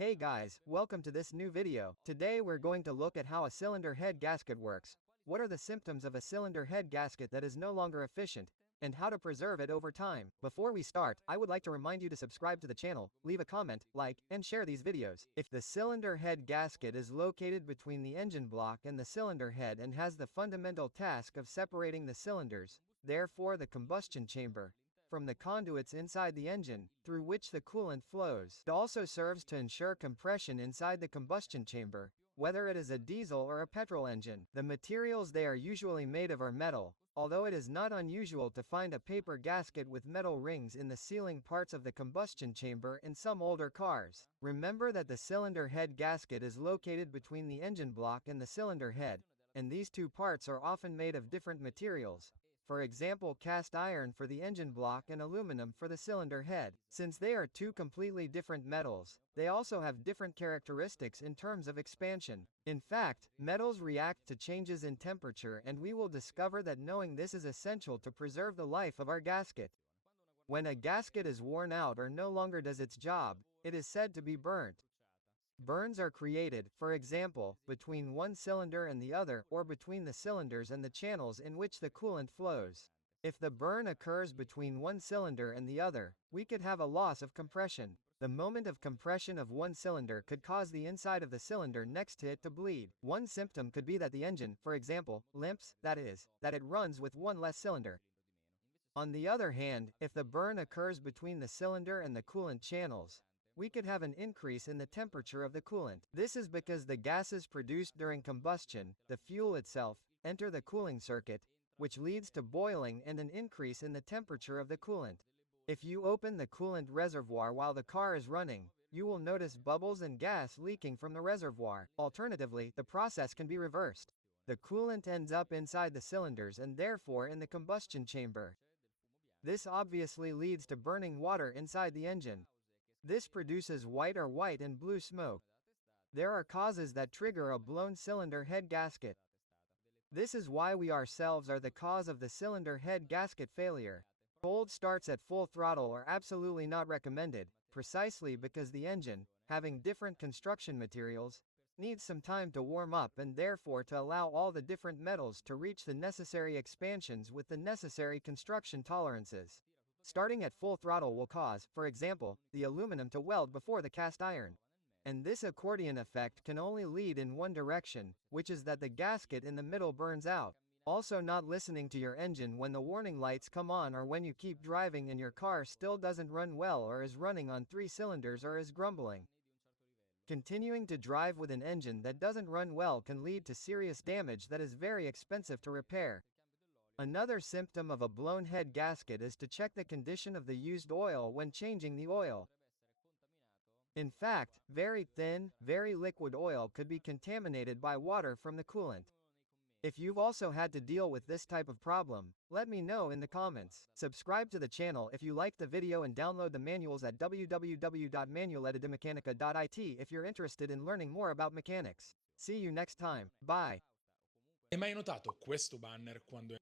Hey guys, welcome to this new video. Today we're going to look at how a cylinder head gasket works, what are the symptoms of a cylinder head gasket that is no longer efficient, and how to preserve it over time. Before we start, I would like to remind you to subscribe to the channel, leave a comment, like, and share these videos. If the cylinder head gasket is located between the engine block and the cylinder head and has the fundamental task of separating the cylinders, therefore the combustion chamber, from the conduits inside the engine, through which the coolant flows. It also serves to ensure compression inside the combustion chamber, whether it is a diesel or a petrol engine. The materials they are usually made of are metal, although it is not unusual to find a paper gasket with metal rings in the sealing parts of the combustion chamber in some older cars. Remember that the cylinder head gasket is located between the engine block and the cylinder head, and these two parts are often made of different materials. For example, cast iron for the engine block and aluminum for the cylinder head. Since they are two completely different metals, they also have different characteristics in terms of expansion. In fact, metals react to changes in temperature, and we will discover that knowing this is essential to preserve the life of our gasket. When a gasket is worn out or no longer does its job, it is said to be burnt. Burns are created, for example, between one cylinder and the other, or between the cylinders and the channels in which the coolant flows. If the burn occurs between one cylinder and the other, we could have a loss of compression. The moment of compression of one cylinder could cause the inside of the cylinder next to it to bleed. One symptom could be that the engine, for example, limps, that is, that it runs with one less cylinder. On the other hand, if the burn occurs between the cylinder and the coolant channels, we could have an increase in the temperature of the coolant. This is because the gases produced during combustion, the fuel itself, enter the cooling circuit, which leads to boiling and an increase in the temperature of the coolant. If you open the coolant reservoir while the car is running, you will notice bubbles and gas leaking from the reservoir. Alternatively, the process can be reversed. The coolant ends up inside the cylinders and therefore in the combustion chamber. This obviously leads to burning water inside the engine. This produces white and blue smoke. There are causes that trigger a blown cylinder head gasket. This is why we ourselves are the cause of the cylinder head gasket failure. Cold starts at full throttle are absolutely not recommended, precisely because the engine, having different construction materials, needs some time to warm up and therefore to allow all the different metals to reach the necessary expansions with the necessary construction tolerances. Starting at full throttle will cause, for example, the aluminum to weld before the cast iron. And this accordion effect can only lead in one direction, which is that the gasket in the middle burns out. Also, not listening to your engine when the warning lights come on, or when you keep driving and your car still doesn't run well or is running on 3 cylinders or is grumbling. Continuing to drive with an engine that doesn't run well can lead to serious damage that is very expensive to repair. Another symptom of a blown head gasket is to check the condition of the used oil when changing the oil. In fact, very thin, very liquid oil could be contaminated by water from the coolant. If you've also had to deal with this type of problem, let me know in the comments. Subscribe to the channel if you liked the video and download the manuals at www.manualedidmecanica.it if you're interested in learning more about mechanics. See you next time. Bye. Hai mai notato questo banner quando